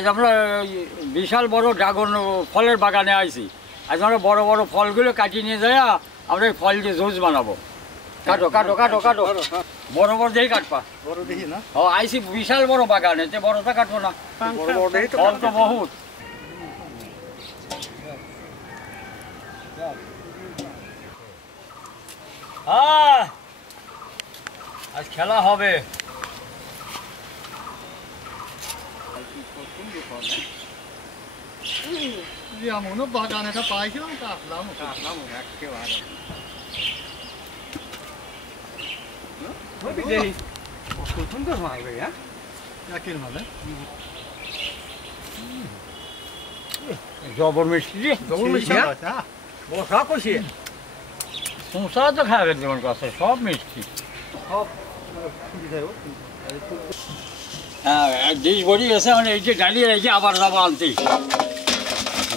আজ আমরা বিশাল বড় ড্রাগন ফলের বাগানে আইছি। আজ আমরা বড় বড় ফলগুলো কাটিয়ে নিয়ে যাই, আমরা এই ফল দিয়ে জুস বানাবো। কাটো কাটো কাটো কাটো, বড় বড় দেখি কাটপা, বড় দেখি না। ও আইছি বিশাল বড় বাগানে, যে বড়টা কাটবো না, বড় বড় দেখি তো, ফল তো বহুত। আজ খেলা হবে। এমনও বাগান একটা পাইছিলাম, কাটলাম একেবারে। সুন্দর মালবে, হ্যাঁ একের মালে জবর মিষ্টি, জবর মিষ্টি, বসা কষি শসা তো খাবেন যেমন কাছে সব মিষ্টি, সব হ্যাঁ ডিশ বড়ি এসে মানে এই যে ডালিয়ে রেখে আবার যাবো আনতে,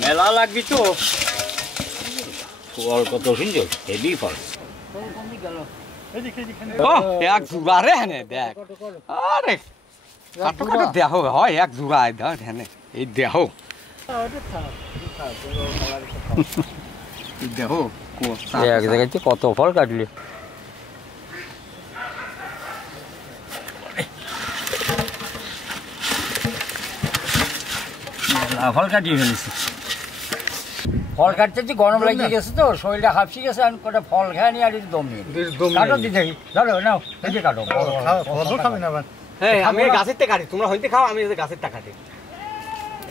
মেলা লাগবি তো। ফল কত সুন্দর, হেভি ফল। এক জোড়া রে হেনে দেখ, আরে কাটো কাটো দেহ হয় এক জোড়া ধর হেনে এই দেহ দেহ এক জায়গায় কত ফল কাটলি, ফল কাটিয়ে ফেলেছি। ফল কাটতে যে গরম লাগিয়ে গেছে তো, শরীরটা হাঁপসি গেছে, আমি কটা ফল খাই নি আর দম নিয়ে কাটো দিতে ধরো নাও, এই যে কাটো। ফলও খাবে না আবার। হ্যাঁ আমি গাছের তে কাটি, তোমরা হইতে খাও, আমি গাছের তে কাটি।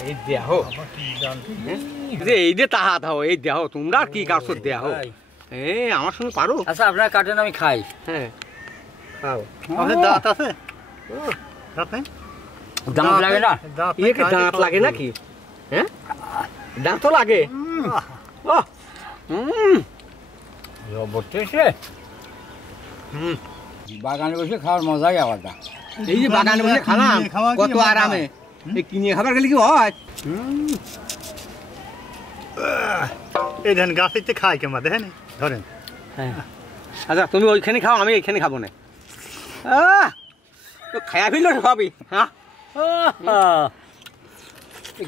এই দেহ যে এই যে তাহা থাও, এই দেহ তোমরা কি কাটছো দেহ, এই আমার সঙ্গে পারো। আচ্ছা আপনারা কাটেন, আমি খাই। হ্যাঁ খাও। আমাদের দাঁত আছে, দাঁত নেই, দাঁত লাগে না, ইয়ে কি দাঁত লাগে নাকি? হ্যাঁ দাঁত তো লাগে। বাগানে বসে খাওয়ার মজাই আলাদা। এই যে বাগানে বসে খালাম কত আরামে, এই কিনে খাবার গেলে কি হয়? এই ধান গাছেতে খাই কেমন দেখেন, ধরেন। হ্যাঁ আচ্ছা তুমি ওইখানে খাও, আমি এইখানে খাবো না। খায়া ফেললো সবই। হ্যাঁ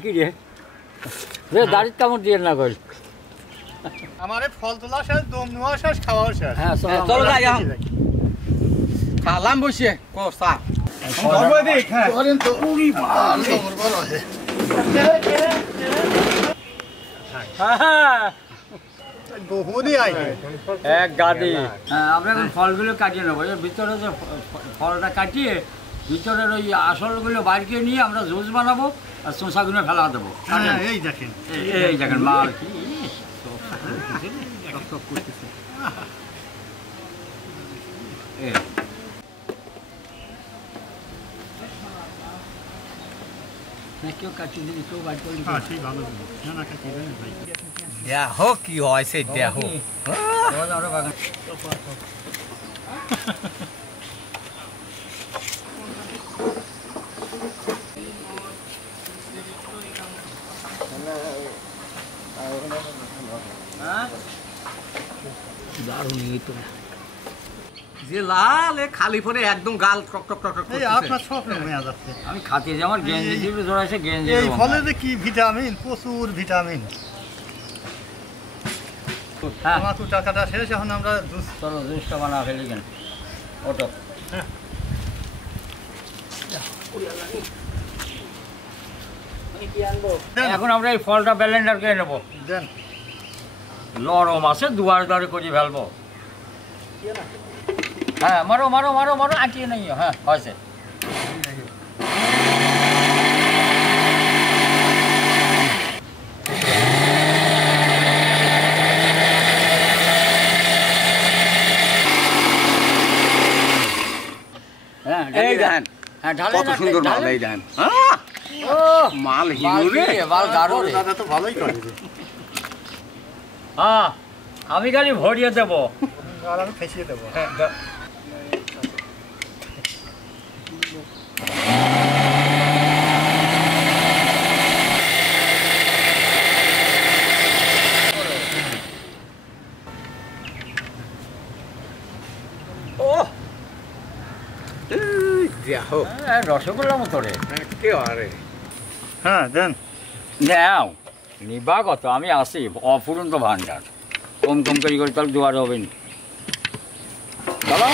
কি রে দাড়ির কামড় দিয়ে না করি। আমার ফল তোলা শেষ, দম নেওয়া শেষ, খাওয়াও শেষ। হ্যাঁ চলো যাই এখন খালাম বসে কষা বহুদিন আগে এক গাদি। হ্যাঁ আমরা এখন ফলগুলো কাটিয়ে নেবো, এর ভিতরে যে ফলটা কাটিয়ে ভিতরের ওই আসলগুলো বাইরে নিয়ে আমরা জুস বানাবো আর শসাগুলো ফেলা দেবো। এই দেখেন, এই দেখেন মাল কি কেউ কাটিয়ে দিলি, কেউ বাইর করলি। দেহ কি হয় সেই দেহ। আমরা বাগান দারুণ তো যে লাল এ খালি পরে একদম গাল টক টক টক টক আপনার সব হয়ে যাচ্ছে। আমি খাতে যে আমার গেঞ্জি দিল জোড়াইছে, গেঞ্জি এই ফলে যে কি ভিটামিন, প্রচুর ভিটামিন। হ্যাঁ আমার তো টাকাটা শেষ, এখন আমরা চলো জুসটা বানা ফেলি কেন ওটো। এখন আমরা এই ফলটা ব্লেন্ডার করে নেবো, দেন। নরম আছে, দুয়ার দুয়ারে করে ফেলবো। হ্যাঁ মারো মারো মারো মারো, আটিয়ে নেই। হ্যাঁ হয়েছে। হ্যাঁ এই ধান হ্যাঁ ঢালে কত সুন্দর মাল, এই ধান মাল হিরো রে, মাল গাঢ় রে। দাদা তো ভালোই করে, হ্যাঁ আমি খালি ভরিয়ে দেবো আর আমি ফেঁচিয়ে দেবো। দেখো রসগোল্লা মতো রে একেবারে হ্যাঁ দেন। নাও নিবা কত, আমি আসি অফুরন্ত ভান্ডার, কম কম করে তাহলে দুয়ার হবে না। চলো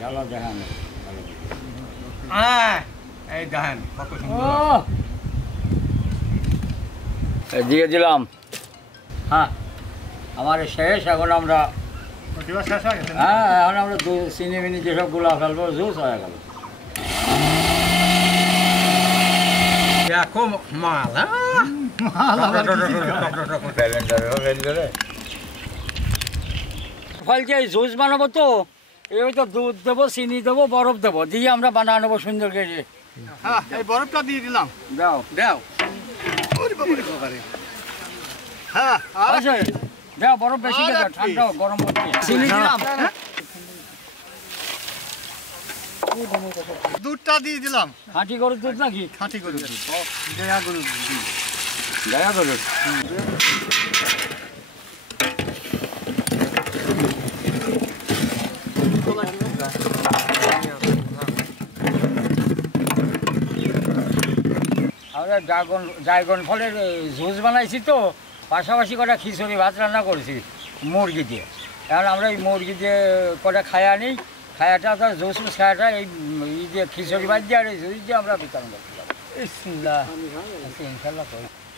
চলো দেখান। এই দেখেন কত সুন্দর। দিয়ে দিলাম। হ্যাঁ আমার শেষ, এখন আমরা প্রতিবার শেষ হয়ে গেছে। হ্যাঁ এখন আমরা চিনি মিনি যেসব গুলা ফেলবো জুস হয়ে গেল। দেখো মাল, ফলকে জুস বানাবো তো, এই তো দুধ দেবো, চিনি দেবো, বরফ দেবো, দিয়ে আমরা বানা নেবো সুন্দর করে। হ্যাঁ এই বরফটা দিয়ে দিলাম। দাও দাও। হ্যাঁ আর আছে দাও, বরফ বেশি করে দাও, ঠান্ডা গরম করতে। চিনি দিলাম, দুধটা দিয়ে দিলাম। খাঁটি গরুর দুধ নাকি? খাঁটি করে দেয়া গরু দয়া করে আমরা ড্রাগন ফলের জুস বানাইছি তো, পাশাপাশি কটা খিচুড়ি ভাত রান্না করেছি মুরগি দিয়ে। এখন আমরা এই মুরগি দিয়ে কটা খায়া নিই, খায়াটা তো জুস খায়াটা এই দিয়ে খিচুড়ি ভাত দিয়ে আর এই জুস দিয়ে আমরা বিতরণ করতে পারি। ইনশাল্লাহ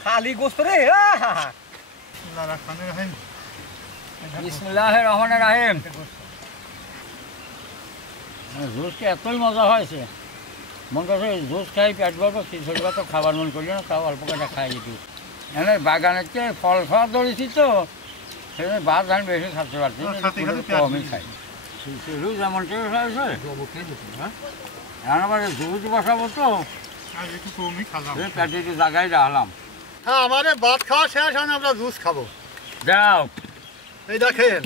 খালি গোস্ত রে। বিসমিল্লাহির রহমানির রহিম। জুসটা এতই মজা হয়েছে, মন কাছে জুস খাই পেট ভরবো, খিচুড়ি ভাত খাবার মন করলি না, তাও অল্প কটা খাই যেটি। এখানে বাগানের চেয়ে ফল খাওয়া ধরেছি তো, সেখানে ভাত ধান বেশি খাতে পারছি, কমই খাই। খিচুড়ি যেমন টেস্ট হয়েছে, এখন আবার জুস বসাবো তো, আর একটু কমই খেলাম। পেটে একটু জায়গায় রাখলাম। হ্যাঁ আমাদের ভাত খাওয়া শেষ, এখন আমরা জুস খাবো। যাও এই দেখেন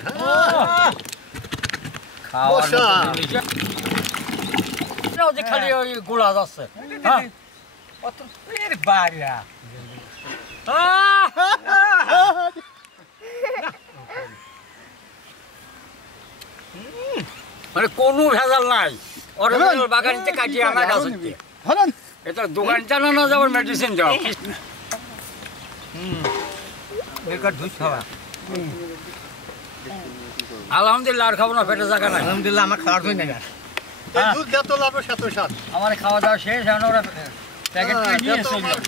খাওয়ার বসা। মতো জিনিস। ওই যে খালি ওই গোলা যাচ্ছে। হ্যাঁ কত এর বাড়িয়া। মানে কোনো ভেজাল নাই, অরিজিনাল বাগানিতে কাটিয়ে আনা গাছ। ধরেন এটা দোকান চালানো যাবার মেডিসিন দেওয়া। এরকম দুধ খাওয়া। আলহামদুলিল্লাহ, আর খাবো না, পেটে জায়গা নাই। আলহামদুলিল্লাহ আমার খাওয়ার জন্য না। এই দুধ যত লাগবে সেত স্বাদ। আমার খাওয়া দাওয়া শেষ, এখন ওরা প্যাকেট হ্যাঁ, নিয়ে যত চলে যাবে।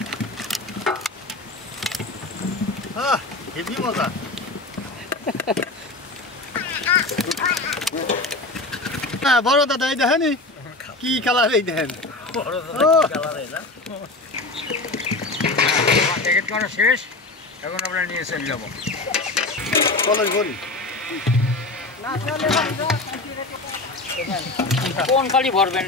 হ্যাঁ হেভি মজা। হ্যাঁ বড় দাদা এই দেখেন কি কালার, এই দেখেন প্যাকেট করা শেষ, এখন আমরা নিয়ে চলে যাবো। কলস ভরি। কোন খালি ভরবেন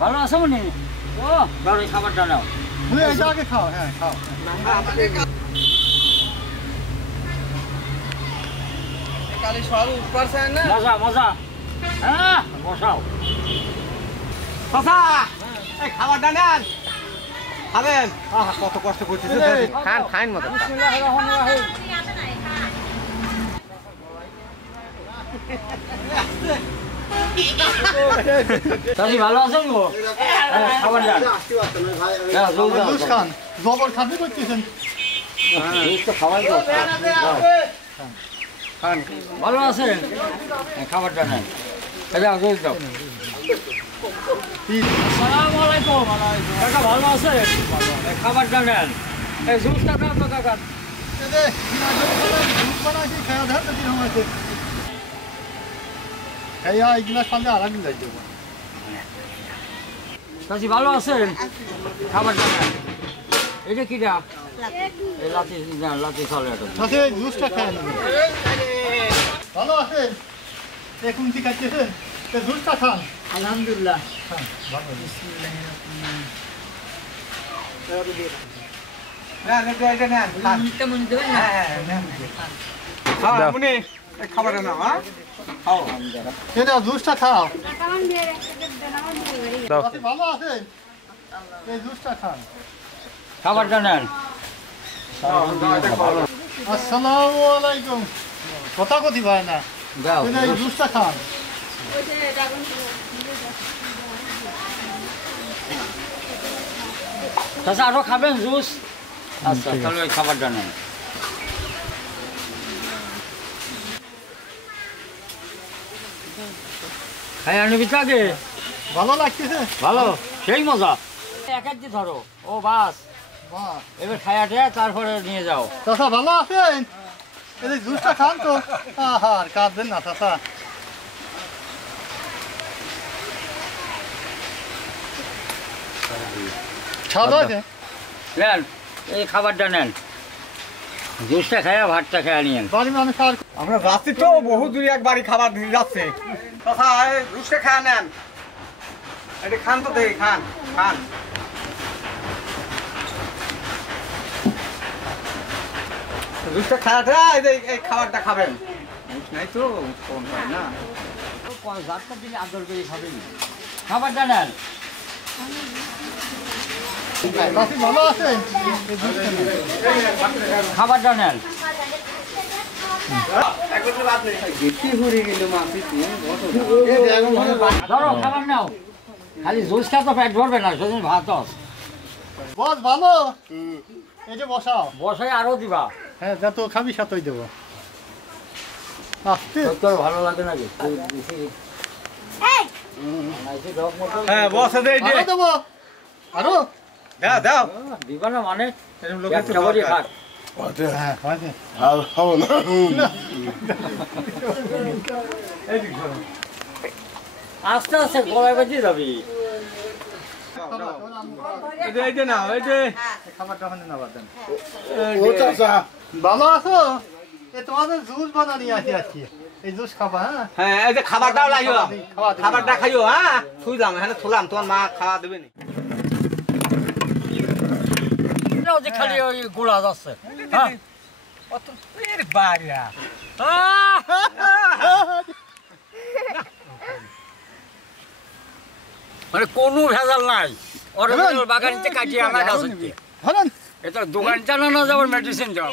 ভালো আছে মনে? ও ভালো, খাবারটা নাও। এটা আগে খাও। হ্যাঁ খাও। মজা মজা। হ্যাঁ বসাও। চাচা, এই খাবারটা নেন, খাবেন। কত কষ্ট করতেছে, খান খান মতো। বিসমিল্লাহির রহমানির রহিম। চাচি ভালো আছেন গো? খাবার যান। জুস খান, জবর খাবি করতেছেন। খাওয়াই তো ভালো আছেন, খাবারটা নেন। দাও জুস দাও। আসসালামু আলাইকুম। কাকা ভালো আছেন? খাবারটা নেন, এই জুসটা খাও তো কাকা। চাচি ভালো আছেন? খাবারটা নেন। এটা কিটা? এই লাতি লাতি চলে এটা। জুসটা খায় ভালো আছেন? এখন কি খাচ্ছেন? জুসটা খান। আলহামদুলিল্লাহ। খাবার না এটা জুসটা খাও দাও আপনি ভালো আছেন এই জুসটা খান খাবারটা নেন। আসসালামু আলাইকুম কথা কথি ভাই না দাও এই জুসটা খান চাচা আরো খাবেন জুস? আচ্ছা তাহলে ওই খাবারটা নেন। খাই আনবি আগে? ভালো লাগতেছে ভালো, সেই মজা। এক এক ধরো, ও বাস বাহ এবার খাইয়া টেয়া তারপরে নিয়ে যাও। চাচা ভালো আছেন এই জুসটা খান তো আর কাঁদবেন না চাচা খাওয়া দাওয়া আছে? নেন এই খাবারটা নেন, জুসটা খাইয়া ভাতটা খাইয়া নিয়েন। বাড়ি মানুষ আর আমরা যাচ্ছি তো বহু দূরে এক বাড়ি খাবার দিয়ে যাচ্ছে কথা রুসটা খায় নেন এটা খান তো দেখি খান খান রুসটা খাওয়াটা এই খাবারটা খাবেন নাই তো কম হয় না ভাতটা দিলে আদর করে খাবেন, খাবারটা নেন। কাশি ভালো আছেন খাবারটা নেন। ধরো খাবার নাও, খালি জুস খা তো পেট ভরবে না, সেদিন ভাত বস ভালো এই যে বসাও বসাই আরো দিবা। হ্যাঁ যত খাবি সাতই দেবো আসতে তোর ভালো লাগে নাকি? হ্যাঁ বসে দে আরো দেবো আরো দাও দাও দিবা না মানে এরকম লোকের তো একটা করে দরকার। খাক। হ্যাঁ হয়েছে আস্তে আস্তে গলায় বেঁধে যাবি। এই যে না এই যে খাবারটা ওখানে না বাদ দেন ভালো আছো এ তোমাদের জুস বানানি আছে আজকে এই জুস খাবা হ্যাঁ হ্যাঁ এই যে খাবারটাও লাগিও খাওয়া দিবি। খাবারটা খাইও হ্যাঁ থুইলাম এখানে থুলাম তোমার মা খাওয়া দেবে নি এটাও যে খালি ওই গোলা যাচ্ছে। হ্যাঁ অত এর বাড়িয়া মানে কোনো ভেজাল নাই, অরিজিনাল বাগানিতে কাটিয়ে আমার কাছে। ধরেন এটা দোকান চালানো যাবার মেডিসিন যাও।